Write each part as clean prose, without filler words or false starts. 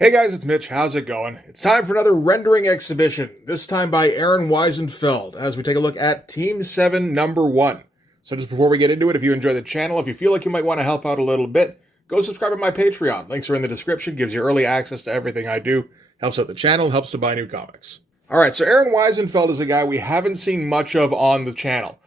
Hey guys, it's Mitch. How's it going? It's time for another rendering exhibition, this time by Aron Wiesenfeld, as we take a look at Team 7 number 1. So just before we get into it, if you enjoy the channel, if you feel like you might want to help out a little bit, go subscribe to my Patreon. Links are in the description, gives you early access to everything I do, helps out the channel, helps to buy new comics. Alright, so Aron Wiesenfeld is a guy we haven't seen much of on the channel.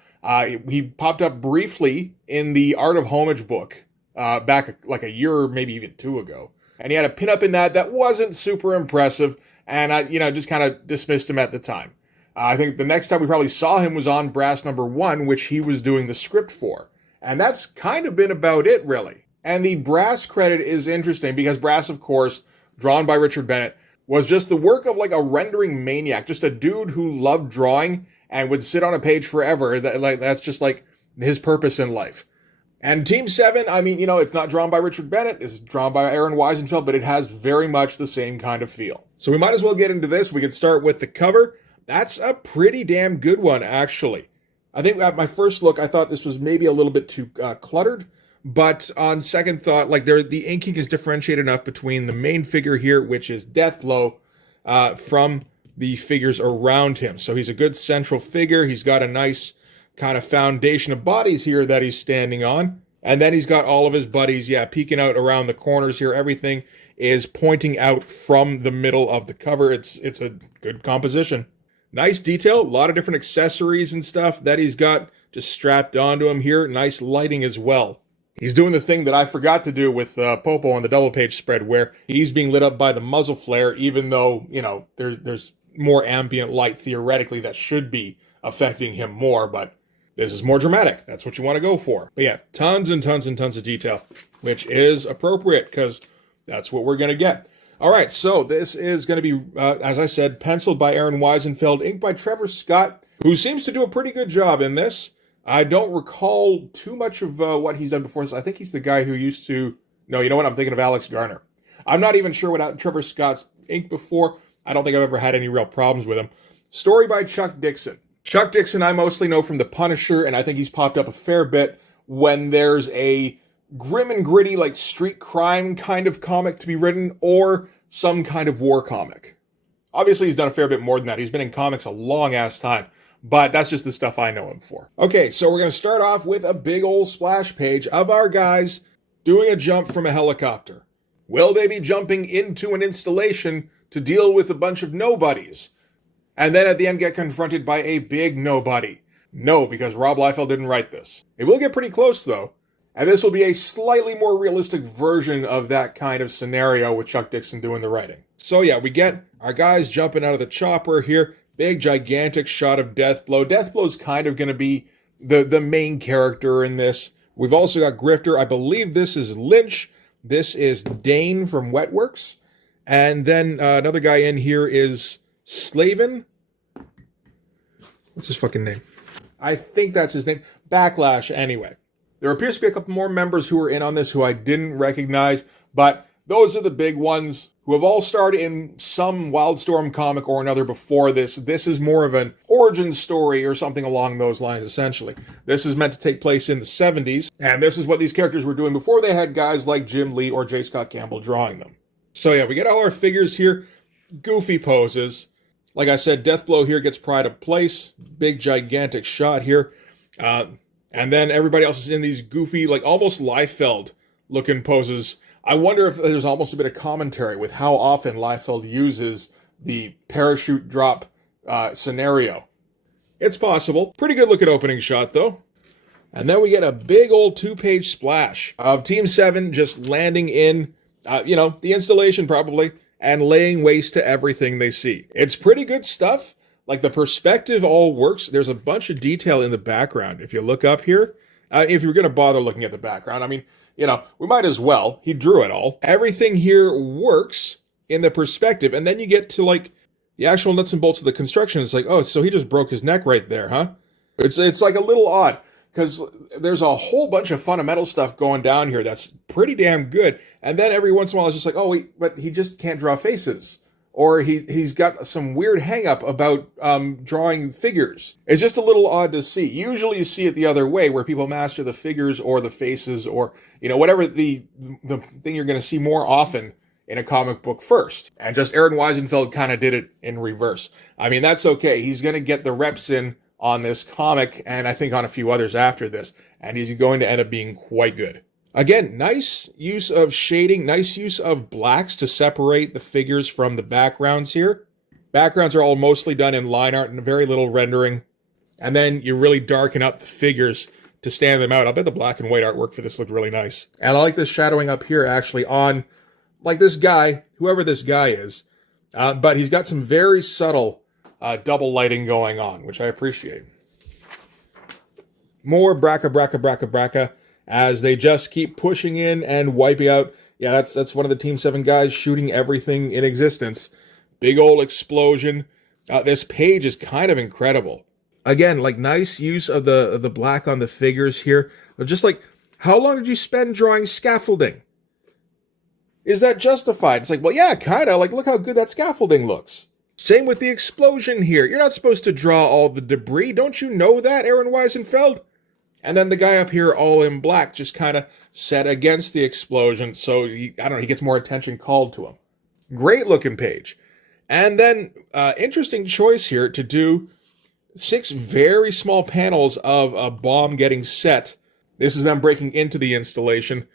He popped up briefly in the Art of Homage book back like a year or maybe even two ago. And he had a pinup in that wasn't super impressive, and I, just kind of dismissed him at the time. I think the next time we probably saw him was on Brass number 1, which he was doing the script for. And that's kind of been about it, really. And the Brass credit is interesting because Brass, of course, drawn by Richard Bennett, was just the work of like a rendering maniac, just a dude who loved drawing and would sit on a page forever. That's just like his purpose in life. And Team 7, I mean, it's not drawn by Richard Bennett, it's drawn by Aron Wiesenfeld, but it has very much the same kind of feel. So we might as well get into this. We could start with the cover. That's a pretty damn good one, actually. I think at my first look, I thought this was maybe a little bit too cluttered, but on second thought, the inking is differentiated enough between the main figure here, which is Deathblow, from the figures around him. So he's a good central figure. He's got a nice kind of foundation of bodies here that he's standing on. And then he's got all of his buddies, peeking out around the corners here. Everything is pointing out from the middle of the cover. It's a good composition. Nice detail, a lot of different accessories and stuff that he's got just strapped onto him here. Nice lighting as well. He's doing the thing that I forgot to do with Popo on the double page spread, where he's being lit up by the muzzle flare, even though, there's more ambient light theoretically that should be affecting him more, but this is more dramatic. That's what you want to go for. But yeah, tons and tons and tons of detail, which is appropriate because that's what we're going to get. All right, so this is going to be, as I said, penciled by Aron Wiesenfeld, inked by Trevor Scott, who seems to do a pretty good job in this. I don't recall too much of what he's done before. So I think he's the guy who used to... No, you know what? I'm thinking of Alex Garner. I'm not even sure what Trevor Scott's inked before. I don't think I've ever had any real problems with him. Story by Chuck Dixon. Chuck Dixon I mostly know from The Punisher, and I think he's popped up a fair bit when there's a grim and gritty, like street crime kind of comic to be written, or some kind of war comic. Obviously, he's done a fair bit more than that. He's been in comics a long-ass time, but that's just the stuff I know him for. Okay, so we're going to start off with a big old splash page of our guys doing a jump from a helicopter. Will they be jumping into an installation to deal with a bunch of nobodies? And then at the end get confronted by a big nobody. No, because Rob Liefeld didn't write this. It will get pretty close, though. And this will be a slightly more realistic version of that kind of scenario with Chuck Dixon doing the writing. So yeah, we get our guys jumping out of the chopper here. Big, gigantic shot of Deathblow. Deathblow's kind of going to be the main character in this. We've also got Grifter. I believe this is Lynch. This is Dane from Wetworks. And then another guy in here is Slavin. What's his fucking name? I think that's his name. Backlash, anyway. There appears to be a couple more members who are in on this who I didn't recognize, but those are the big ones who have all starred in some Wildstorm comic or another before this. This is more of an origin story or something along those lines, essentially. This is meant to take place in the 70s, and this is what these characters were doing before they had guys like Jim Lee or J. Scott Campbell drawing them. So yeah, we get all our figures here. Goofy poses. Like I said, Deathblow here gets pride of place. Big, gigantic shot here. And then everybody else is in these goofy, like almost Liefeld-looking poses. I wonder if there's almost a bit of commentary with how often Liefeld uses the parachute drop scenario. It's possible. Pretty good looking opening shot, though. And then we get a big old 2-page splash of Team 7 just landing in, the installation probably, and laying waste to everything they see. It's pretty good stuff. Like, the perspective all works. There's a bunch of detail in the background. If you look up here, if you're going to bother looking at the background, I mean, we might as well. He drew it all. Everything here works in the perspective, and then you get to, like, the actual nuts and bolts of the construction. It's like, oh, so he just broke his neck right there, huh? It's like a little odd, because there's a whole bunch of fundamental stuff going down here that's pretty damn good, and then every once in a while it's just like, oh, wait, but he just can't draw faces. Or he's got some weird hang-up about drawing figures. It's just a little odd to see. Usually you see it the other way, where people master the figures or the faces or, whatever the thing you're going to see more often in a comic book first. And just Aron Wiesenfeld kind of did it in reverse. I mean, that's okay. He's going to get the reps in on this comic, and I think on a few others after this, and he's going to end up being quite good. Again, nice use of shading, nice use of blacks to separate the figures from the backgrounds here. Backgrounds are all mostly done in line art and very little rendering. And then you really darken up the figures to stand them out. I bet the black and white artwork for this looked really nice. And I like the shadowing up here actually on, like this guy, whoever this guy is. But he's got some very subtle double lighting going on, which I appreciate. More braca, as they just keep pushing in and wiping out. Yeah, that's one of the Team 7 guys shooting everything in existence. Big old explosion. This page is kind of incredible. Again, like nice use of the black on the figures here. Just like, how long did you spend drawing scaffolding? Is that justified? It's like, well, yeah, kind of. Like, look how good that scaffolding looks. Same with the explosion here. You're not supposed to draw all the debris. Don't you know that, Aron Wiesenfeld? And then the guy up here all in black just kind of set against the explosion. So, I don't know, he gets more attention called to him. Great looking page. And then, interesting choice here to do 6 very small panels of a bomb getting set. This is them breaking into the installation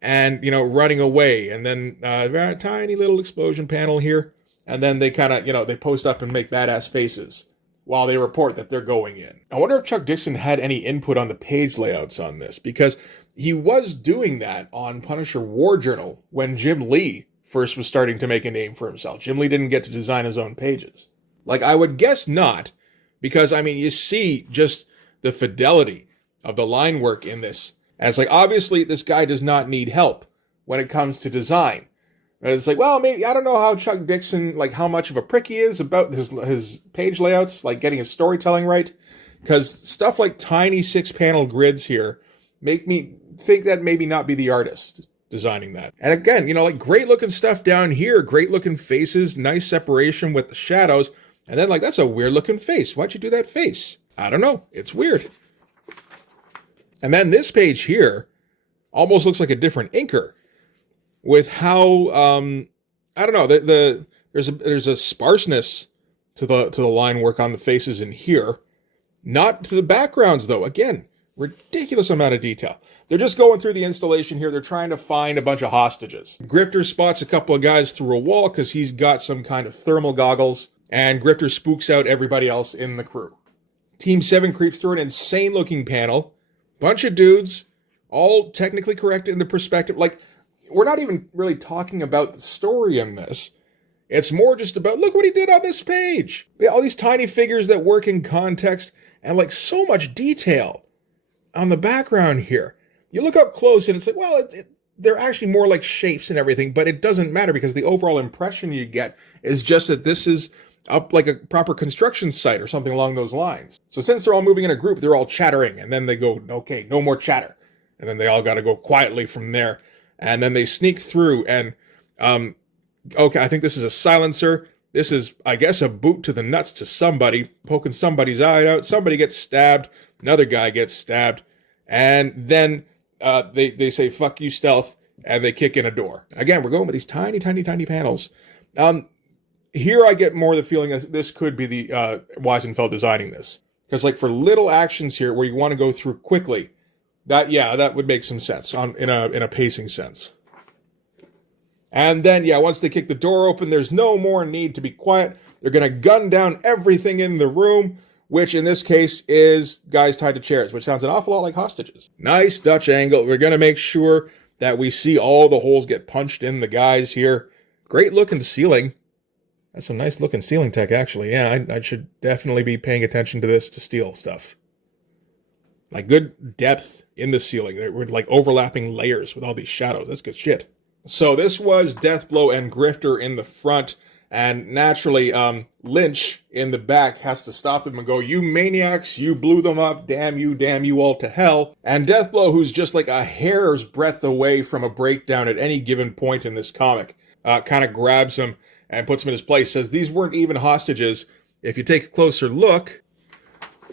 and, you know, running away. And then a tiny little explosion panel here. And then they kind of, you know, they post up and make badass faces while they report that they're going in. I wonder if Chuck Dixon had any input on the page layouts on this, because he was doing that on Punisher War Journal when Jim Lee first was starting to make a name for himself. Jim Lee didn't get to design his own pages. Like, I would guess not, because, I mean, you see just the fidelity of the line work in this. And it's like, obviously, this guy does not need help when it comes to design. And it's like, well, maybe, I don't know how Chuck Dixon, like, how much of a prick he is about his page layouts, like getting his storytelling right. Because stuff like tiny 6-panel grids here make me think that maybe not be the artist designing that. And again, you know, like, great looking stuff down here, great looking faces, nice separation with the shadows. And then, like, that's a weird looking face. Why'd you do that face? I don't know. It's weird. And then this page here almost looks like a different inker with how, I don't know, there's a sparseness to the line work on the faces in here. Not to the backgrounds, though. Again, ridiculous amount of detail. They're just going through the installation here. They're trying to find a bunch of hostages. Grifter spots a couple of guys through a wall because he's got some kind of thermal goggles. And Grifter spooks out everybody else in the crew. Team 7 creeps through an insane-looking panel. Bunch of dudes, all technically correct in the perspective. Like, we're not even really talking about the story in this. It's more just about, look what he did on this page. Yeah, all these tiny figures that work in context and, like, so much detail on the background here. You look up close and it's like, well, they're actually more like shapes and everything, but it doesn't matter because the overall impression you get is just that this is up like a proper construction site or something along those lines. So since they're all moving in a group, they're all chattering, and then they go, okay, no more chatter. And then they all got to go quietly from there. And then they sneak through and, okay, I think this is a silencer. This is, I guess, a boot to the nuts to somebody, poking somebody's eye out. Somebody gets stabbed. Another guy gets stabbed. And then they say, fuck you, stealth, and they kick in a door. Again, we're going with these tiny, tiny, tiny panels. Here I get more the feeling that this could be the Wiesenfeld designing this. Because, like, for little actions here where you want to go through quickly, that would make some sense in a pacing sense. And then, once they kick the door open, there's no more need to be quiet. They're going to gun down everything in the room, which in this case is guys tied to chairs, which sounds an awful lot like hostages. Nice Dutch angle. We're going to make sure that we see all the holes get punched in the guys here. Great looking ceiling. That's some nice looking ceiling tech, actually. Yeah, I should definitely be paying attention to this to steal stuff. Like, good depth in the ceiling. There were like overlapping layers with all these shadows. That's good shit. So this was Deathblow and Grifter in the front, and naturally, Lynch in the back has to stop them and go, you maniacs, you blew them up, damn you all to hell. And Deathblow, who's just like a hair's breadth away from a breakdown at any given point in this comic, kind of grabs him and puts him in his place, says these weren't even hostages. If you take a closer look,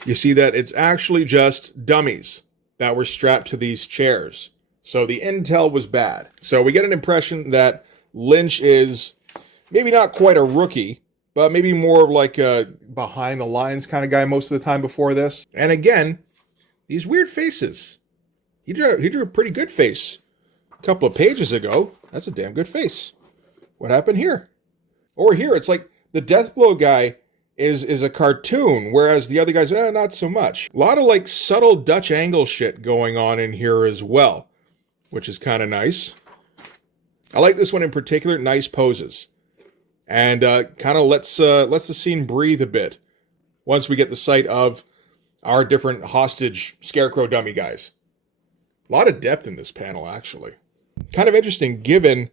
you see that it's actually just dummies that were strapped to these chairs. So the intel was bad. So we get an impression that Lynch is maybe not quite a rookie, but maybe more like a behind the lines kind of guy most of the time before this. And again, these weird faces. He drew a pretty good face a couple of pages ago. That's a damn good face. What happened here? Or here, it's like the Deathblow guy is a cartoon, whereas the other guys, not so much. A lot of like subtle Dutch angle shit going on in here as well, which is kind of nice. I like this one in particular, nice poses. And kind of lets the scene breathe a bit once we get the sight of our different hostage scarecrow dummy guys. A lot of depth in this panel, actually. Kind of interesting, given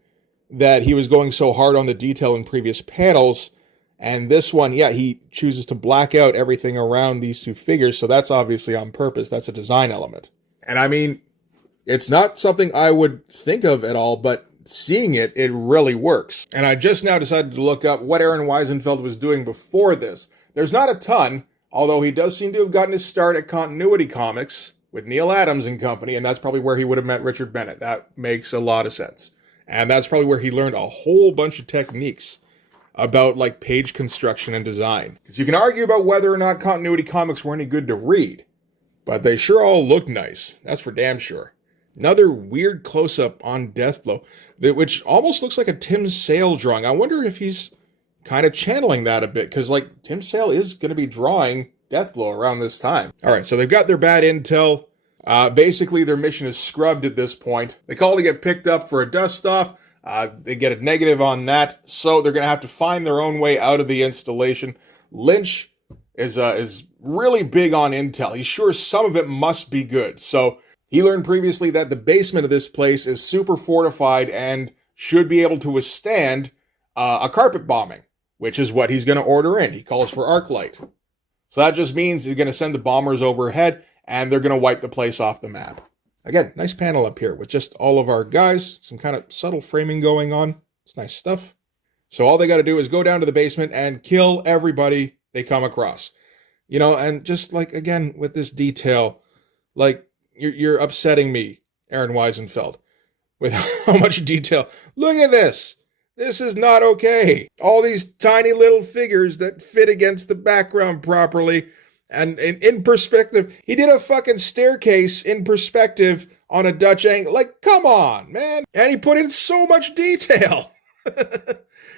that he was going so hard on the detail in previous panels. And this one, yeah, he chooses to black out everything around these two figures, so that's obviously on purpose. That's a design element. And I mean, it's not something I would think of at all, but seeing it, it really works. And I just now decided to look up what Aron Wiesenfeld was doing before this. There's not a ton, although he does seem to have gotten his start at Continuity Comics with Neil Adams and company, and that's probably where he would have met Richard Bennett. That makes a lot of sense. And that's probably where he learned a whole bunch of techniques about like page construction and design. Because you can argue about whether or not Continuity Comics were any good to read, but they sure all look nice. That's for damn sure. Another weird close-up on Deathblow, which almost looks like a Tim Sale drawing. I wonder if he's kind of channeling that a bit, because like Tim Sale is going to be drawing Deathblow around this time. All right, so they've got their bad intel. Basically, their mission is scrubbed at this point. They call to get picked up for a dust-off. They get a negative on that, so they're going to have to find their own way out of the installation. Lynch is really big on intel. He's sure some of it must be good. So he learned previously that the basement of this place is super fortified and should be able to withstand a carpet bombing, which is what he's going to order in. He calls for arc light. So that just means he's going to send the bombers overhead, and they're going to wipe the place off the map. Again, nice panel up here with just all of our guys, some kind of subtle framing going on. It's nice stuff. So all they got to do is go down to the basement and kill everybody they come across. You know, and just like, again, with this detail, like, you're upsetting me, Aron Wiesenfeld, with how much detail. Look at this. This is not okay. All these tiny little figures that fit against the background properly. And in perspective, he did a fucking staircase in perspective on a Dutch angle. Like, come on, man. And he put in so much detail.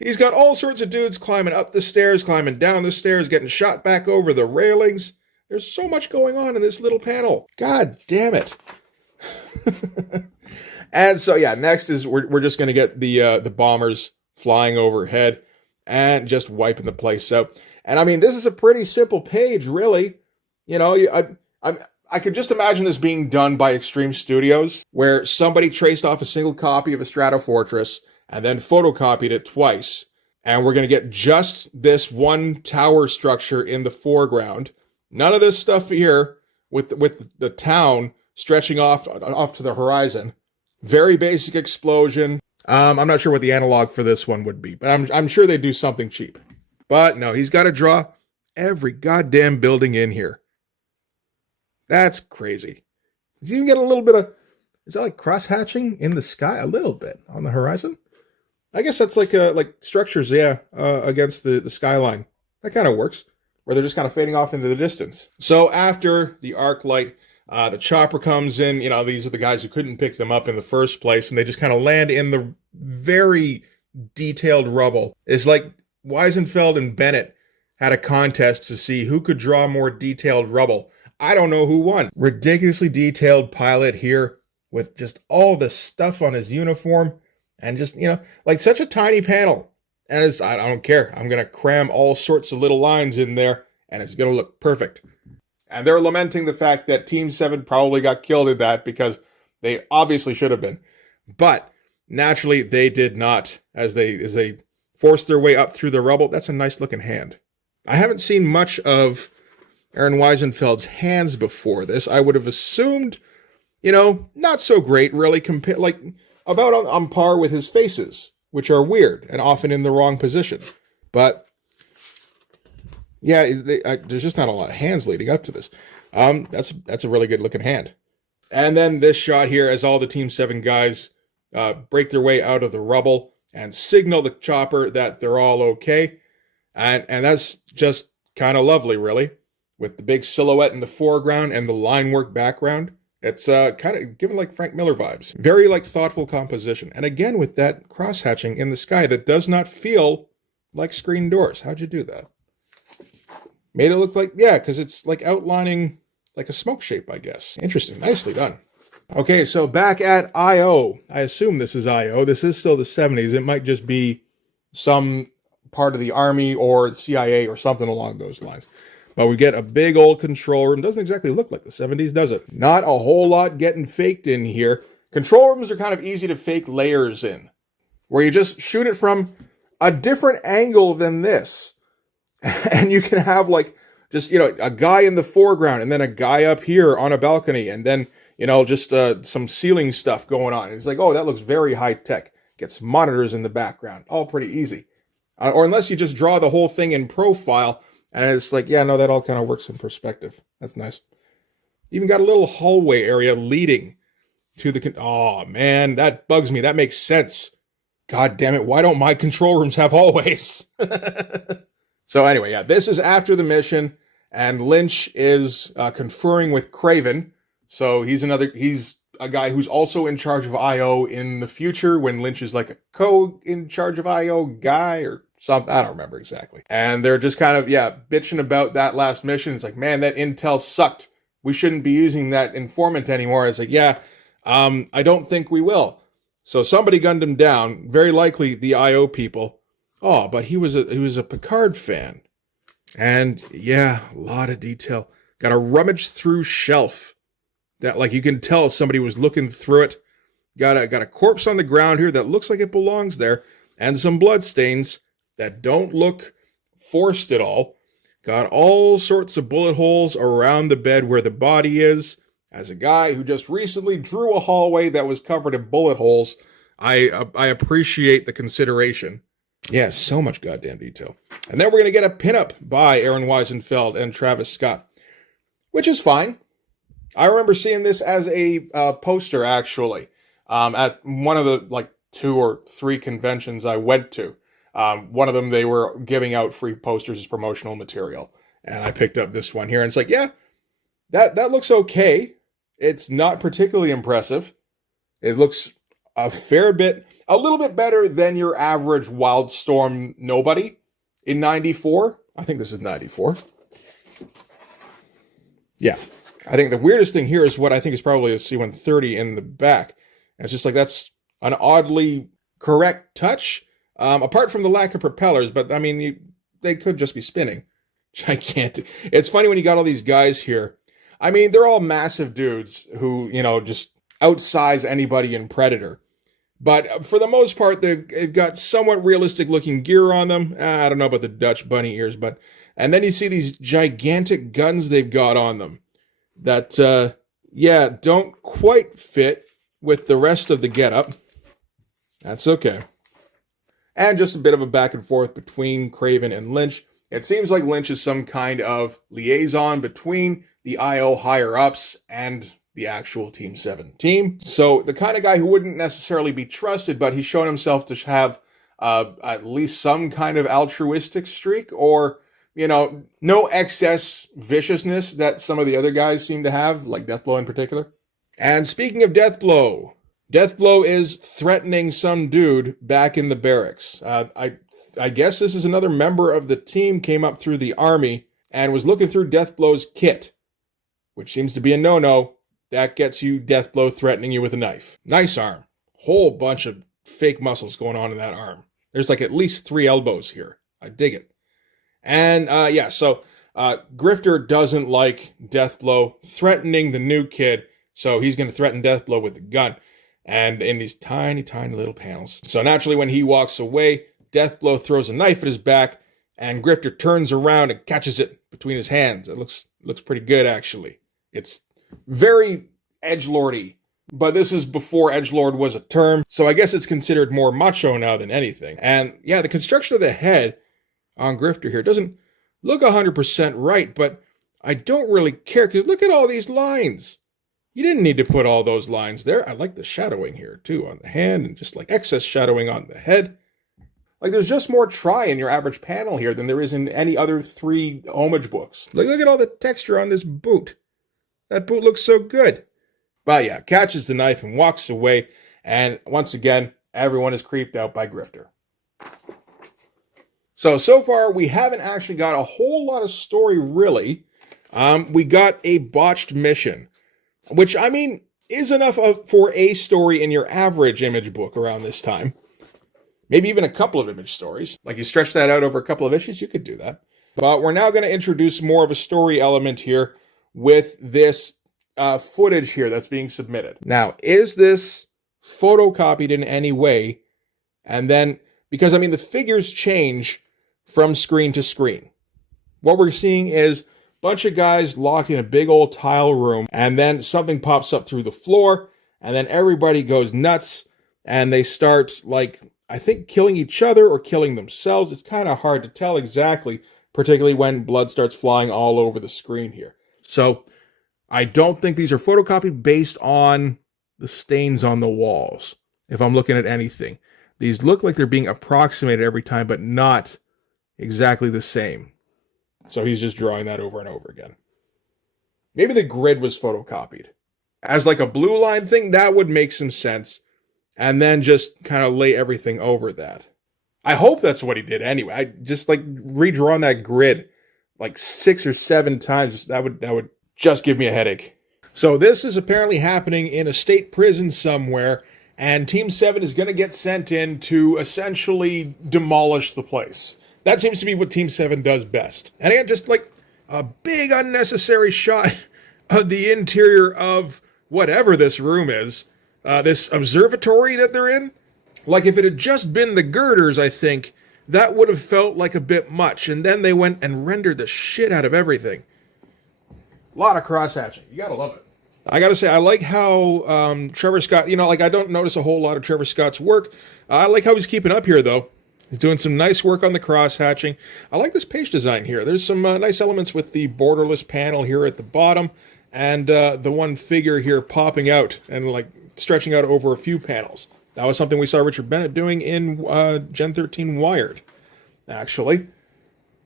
He's got all sorts of dudes climbing up the stairs, climbing down the stairs, getting shot back over the railings. There's so much going on in this little panel. God damn it. And so, yeah, next is we're just going to get the bombers flying overhead and just wiping the place out. And I mean, this is a pretty simple page, really. You know, I could just imagine this being done by Extreme Studios, where somebody traced off a single copy of a Stratofortress and then photocopied it twice. And we're going to get just this one tower structure in the foreground. None of this stuff here with the town stretching off to the horizon. Very basic explosion. I'm not sure what the analog for this one would be, but I'm sure they do something cheap. But no, he's got to draw every goddamn building in here. That's crazy. Does he even get a little bit of, is that like cross-hatching in the sky? A little bit on the horizon? I guess that's like structures, yeah, against the skyline. That kind of works, where they're just kind of fading off into the distance. So after the arc light, the chopper comes in. You know, these are the guys who couldn't pick them up in the first place, and they just kind of land in the very detailed rubble. It's like Wiesenfeld and Bennett had a contest to see who could draw more detailed rubble. I don't know who won. Ridiculously detailed pilot here with just all the stuff on his uniform and just, you know, like such a tiny panel. And I don't care. I'm going to cram all sorts of little lines in there and it's going to look perfect. And they're lamenting the fact that Team 7 probably got killed in that because they obviously should have been. But naturally, they did not as they forced their way up through the rubble. That's a nice looking hand. I haven't seen much of Aron Wiesenfeld's hands before this. I would have assumed, you know, not so great, really, like about on par with his faces, which are weird and often in the wrong position. But yeah, there's just not a lot of hands leading up to this. That's a really good looking hand. And then this shot here as all the Team 7 guys break their way out of the rubble and signal the chopper that they're all okay. And that's just kind of lovely, really, with the big silhouette in the foreground and the line work background. It's kind of given like Frank Miller vibes. Very like thoughtful composition. And again, with that cross-hatching in the sky that does not feel like screen doors. How'd you do that? Made it look like, yeah, because it's like outlining like a smoke shape, I guess. Interesting. Nicely done. Okay, so back at I.O. I assume this is I.O. This is still the 70s. It might just be some part of the Army or CIA or something along those lines. But we get a big old control room. Doesn't exactly look like the 70s, does it? Not a whole lot getting faked in here. Control rooms are kind of easy to fake layers in, where you just shoot it from a different angle than this. And you can have like just, a guy in the foreground and then a guy up here on a balcony and then, just some ceiling stuff going on. And it's like, oh, that looks very high tech. Gets monitors in the background. All pretty easy. Or unless you just draw the whole thing in profile. And it's like, yeah, no, that all kind of works in perspective. That's nice. Even got a little hallway area leading to the... Oh, man, that bugs me. That makes sense. God damn it, why don't my control rooms have hallways? So anyway, yeah, this is after the mission, and Lynch is conferring with Craven. So he's a guy who's also in charge of I.O. in the future, when Lynch is like a in charge of I.O. guy or something. I don't remember exactly. And they're just kind of, bitching about that last mission. It's like, man, that intel sucked. We shouldn't be using that informant anymore. It's like, I don't think we will. So somebody gunned him down, very likely the I.O. people. Oh, but he was a Picard fan. And yeah, a lot of detail. Got a rummage through shelf that, like, you can tell somebody was looking through it. Got a corpse on the ground here that looks like it belongs there, and some blood stains that don't look forced at all. Got all sorts of bullet holes around the bed where the body is. As a guy who just recently drew a hallway that was covered in bullet holes, I appreciate the consideration. Yeah, so much goddamn detail. And then we're going to get a pinup by Aron Wiesenfeld and Travis Scott, which is fine. I remember seeing this as a poster, actually, at one of the 2 or 3 conventions I went to. One of them, they were giving out free posters as promotional material. And I picked up this one here, and it's like, yeah, that looks okay. It's not particularly impressive. It looks a little bit better than your average Wildstorm nobody in 94. I think this is 94. Yeah. I think the weirdest thing here is what I think is probably a C-130 in the back. And it's just like, that's an oddly correct touch. Apart from the lack of propellers, but I mean, they could just be spinning. Gigantic. It's funny when you got all these guys here. I mean, they're all massive dudes who, just outsize anybody in Predator. But for the most part, they've got somewhat realistic looking gear on them. I don't know about the Dutch bunny ears, and then you see these gigantic guns they've got on them that, don't quite fit with the rest of the getup. That's okay. And just a bit of a back and forth between Craven and Lynch. It seems like Lynch is some kind of liaison between the I.O. higher-ups and the actual Team 7 team. So the kind of guy who wouldn't necessarily be trusted, but he's shown himself to have at least some kind of altruistic streak, or, no excess viciousness that some of the other guys seem to have, like Deathblow in particular. And speaking of Deathblow is threatening some dude back in the barracks. I guess this is another member of the team, came up through the Army and was looking through Deathblow's kit, which seems to be a no-no. That gets you Deathblow threatening you with a knife. Nice arm. Whole bunch of fake muscles going on in that arm. There's like at least 3 elbows here. I dig it. And so Grifter doesn't like Deathblow threatening the new kid, so he's going to threaten Deathblow with the gun. And in these tiny, tiny little panels. So naturally, when he walks away, Deathblow throws a knife at his back, and Grifter turns around and catches it between his hands. It looks pretty good, actually. It's very edgelordy, but this is before edgelord was a term, so I guess it's considered more macho now than anything. And yeah, the construction of the head on Grifter here doesn't look 100% right, but I don't really care, because look at all these lines. You didn't need to put all those lines there. I like the shadowing here, too, on the hand, and just like excess shadowing on the head. Like, there's just more try in your average panel here than there is in any other 3 homage books. Like, look at all the texture on this boot. That boot looks so good. But yeah, catches the knife and walks away. And once again, everyone is creeped out by Grifter. So far, we haven't actually got a whole lot of story, really. We got a botched mission, which, I mean, is enough for a story in your average image book around this time. Maybe even a couple of image stories. Like, you stretch that out over a couple of issues, you could do that. But we're now going to introduce more of a story element here with this footage here that's being submitted. Now, is this photocopied in any way? And then, because, I mean, the figures change from screen to screen. What we're seeing is a bunch of guys locked in a big old tile room, and then something pops up through the floor, and then everybody goes nuts, and they start, like, I think killing each other or killing themselves. It's kind of hard to tell exactly, particularly when blood starts flying all over the screen here. So I don't think these are photocopied based on the stains on the walls, if I'm looking at anything. These look like they're being approximated every time, but not exactly the same. So he's just drawing that over and over again. Maybe the grid was photocopied. As like a blue line thing, that would make some sense. And then just kind of lay everything over that. I hope that's what he did anyway. I just like redrawing that grid like 6 or 7 times. That would just give me a headache. So this is apparently happening in a state prison somewhere, and Team 7 is going to get sent in to essentially demolish the place. That seems to be what Team 7 does best. And again, just like a big unnecessary shot of the interior of whatever this room is. This observatory that they're in. Like, if it had just been the girders, I think, that would have felt like a bit much. And then they went and rendered the shit out of everything. A lot of cross-hatching. You gotta love it. I gotta say, I like how Trevor Scott, you know, like, I don't notice a whole lot of Trevor Scott's work. I like how he's keeping up here, though. He's doing some nice work on the cross-hatching. I like this page design here. There's some nice elements with the borderless panel here at the bottom. And the one figure here popping out and, like, stretching out over a few panels. That was something we saw Richard Bennett doing in Gen 13 Wired, actually.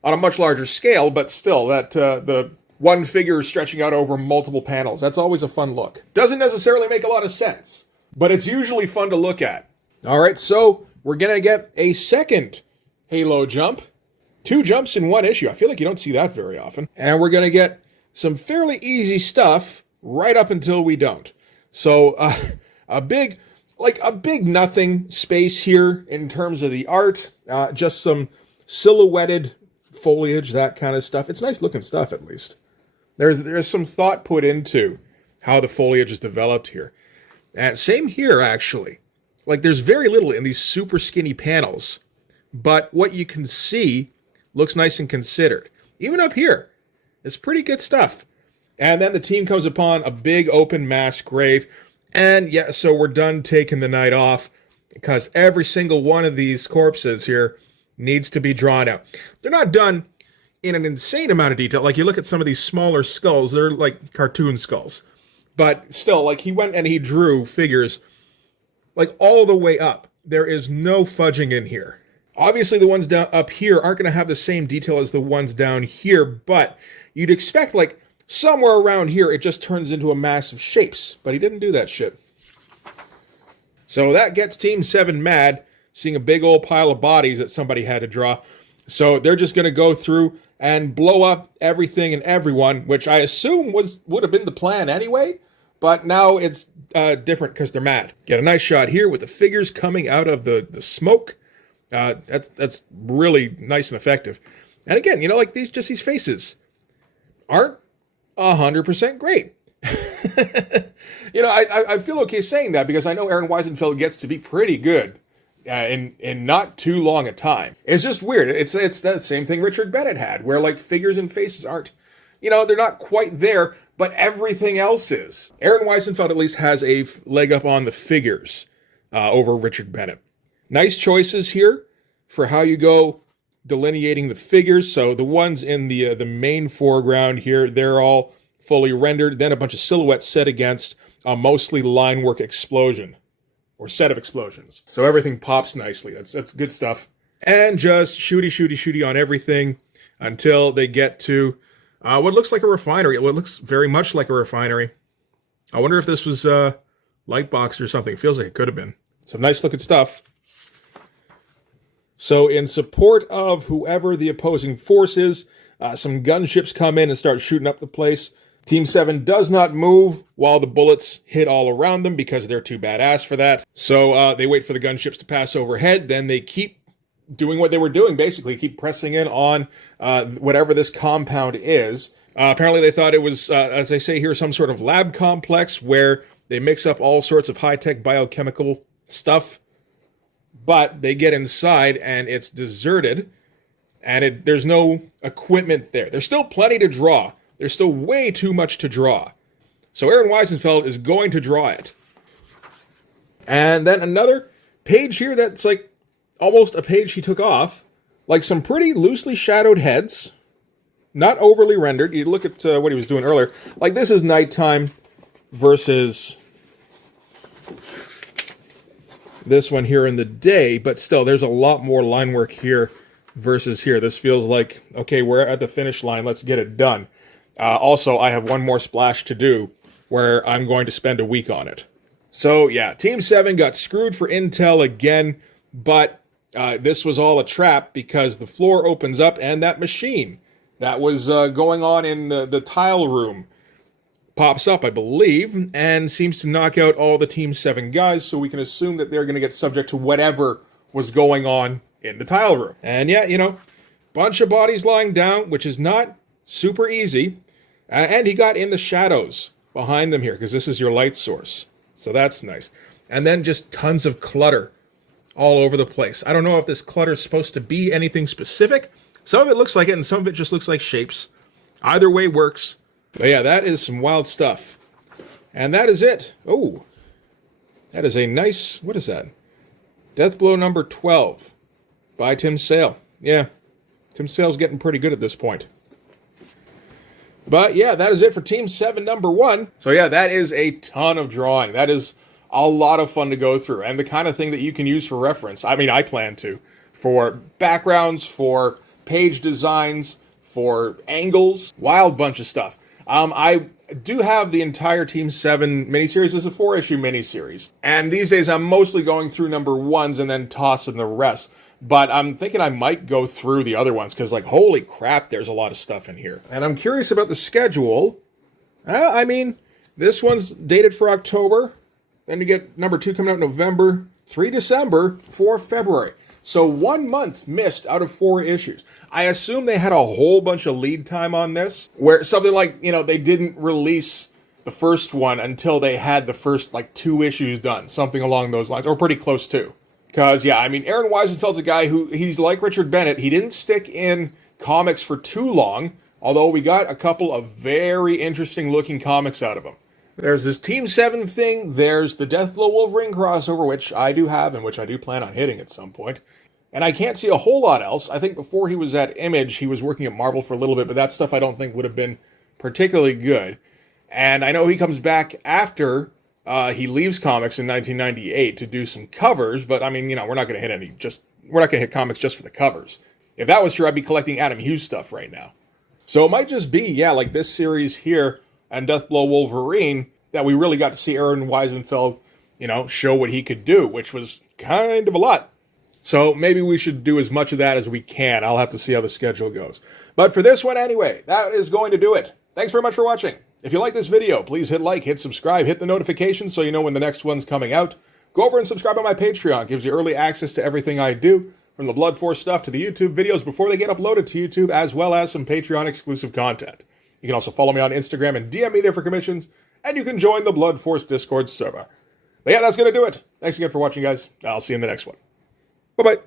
On a much larger scale, but still, that the one figure stretching out over multiple panels, that's always a fun look. Doesn't necessarily make a lot of sense, but it's usually fun to look at. All right, so we're going to get a second Halo jump. 2 jumps in 1 issue. I feel like you don't see that very often. And we're going to get some fairly easy stuff right up until we don't. So a big nothing space here in terms of the art. Just some silhouetted foliage, that kind of stuff. It's nice looking stuff, at least. There's some thought put into how the foliage is developed here. And same here, actually. Like, there's very little in these super skinny panels, but what you can see looks nice and considered. Even up here, it's pretty good stuff. And then the team comes upon a big open mass grave. And yeah, so we're done taking the night off because every single one of these corpses here needs to be drawn out. They're not done in an insane amount of detail. Like, you look at some of these smaller skulls, they're like cartoon skulls. But still, like, he went and he drew figures like all the way up. There is no fudging in here. Obviously, the ones down up here aren't going to have the same detail as the ones down here, but you'd expect, like, somewhere around here, it just turns into a mass of shapes, but he didn't do that shit. So that gets Team 7 mad, seeing a big old pile of bodies that somebody had to draw. So they're just going to go through and blow up everything and everyone, which I assume would have been the plan anyway, but now it's different because they're mad. Get a nice shot here with the figures coming out of the smoke. That's really nice and effective. And again, you know, like these faces aren't 100% great. You know, I feel okay saying that because I know Aron Wiesenfeld gets to be pretty good in not too long a time. It's just weird. It's that same thing Richard Bennett had, where like figures and faces aren't, you know, they're not quite there, but everything else is. Aron Wiesenfeld at least has a leg up on the figures over Richard Bennett. Nice choices here for how you go delineating the figures. So the ones in the main foreground here, they're all fully rendered. Then a bunch of silhouettes set against a mostly line work explosion or set of explosions. So everything pops nicely. That's good stuff. and just shooty on everything until they get to what looks like a refinery. What looks very much like a refinery. I wonder if this was light box or something. It feels like it could have been. Some nice looking stuff. So in support of whoever the opposing force is, some gunships come in and start shooting up the place. Team 7 does not move while the bullets hit all around them because they're too badass for that. So they wait for the gunships to pass overhead. Then they keep doing what they were doing, basically. Keep pressing in on whatever this compound is. Apparently they thought it was, as they say here, some sort of lab complex where they mix up all sorts of high-tech biochemical stuff. But they get inside and it's deserted. And there's no equipment there. There's still plenty to draw. There's still way too much to draw. So Aron Wiesenfeld is going to draw it. And then another page here that's like almost a page he took off. Like some pretty loosely shadowed heads. Not overly rendered. You look at what he was doing earlier. Like this is nighttime versus this one here in the day. But still, there's a lot more line work here versus here. This feels like, okay, we're at the finish line. Let's get it done. Also, I have one more splash to do where I'm going to spend a week on it. So, yeah, Team 7 got screwed for intel again, but this was all a trap because the floor opens up and that machine that was going on in the tile room pops up, I believe, and seems to knock out all the Team 7 guys, so we can assume that they're going to get subject to whatever was going on in the tile room. And yeah, you know, bunch of bodies lying down, which is not super easy. And he got in the shadows behind them here, because this is your light source. So that's nice. And then just tons of clutter all over the place. I don't know if this clutter is supposed to be anything specific. Some of it looks like it, and some of it just looks like shapes. Either way works. But yeah, that is some wild stuff. And that is it. Oh, that is a nice, what is that? Death Blow number 12 by Tim Sale. Yeah, Tim Sale's getting pretty good at this point. But yeah, that is it for Team 7 number 1. So yeah, that is a ton of drawing. That is a lot of fun to go through, and the kind of thing that you can use for reference. I mean, I plan to. For backgrounds, for page designs, for angles, wild bunch of stuff. I do have the entire Team 7 miniseries as a 4-issue miniseries. And these days I'm mostly going through number 1s and then tossing the rest. But I'm thinking I might go through the other ones because, like, holy crap, there's a lot of stuff in here. And I'm curious about the schedule. I mean, this one's dated for October. Then you get number 2 coming out in November, 3 December, 4 February. So 1 month missed out of 4 issues. I assume they had a whole bunch of lead time on this, where something like, you know, they didn't release the first one until they had the first, like, 2 issues done. Something along those lines, or pretty close to. Because, yeah, I mean, Aron Wiesenfeld's a guy who, he's like Richard Bennett. He didn't stick in comics for too long, although we got a couple of very interesting looking comics out of him. There's this Team 7 thing, there's the Deathblow Wolverine crossover, which I do have and which I do plan on hitting at some point. And I can't see a whole lot else. I think before he was at Image, he was working at Marvel for a little bit, but that stuff I don't think would have been particularly good. And I know he comes back after he leaves comics in 1998 to do some covers, but I mean, you know, we're not going to hit comics just for the covers. If that was true, I'd be collecting Adam Hughes stuff right now. So it might just be, yeah, like this series here and Deathblow Wolverine that we really got to see Aron Wiesenfeld, you know, show what he could do, which was kind of a lot. So maybe we should do as much of that as we can. I'll have to see how the schedule goes. But for this one anyway, that is going to do it. Thanks very much for watching. If you like this video, please hit like, hit subscribe, hit the notifications so you know when the next one's coming out. Go over and subscribe on my Patreon. It gives you early access to everything I do, from the Blood Force stuff to the YouTube videos before they get uploaded to YouTube, as well as some Patreon exclusive content. You can also follow me on Instagram and DM me there for commissions, and you can join the Blood Force Discord server. But yeah, that's going to do it. Thanks again for watching, guys. I'll see you in the next one. Bye-bye.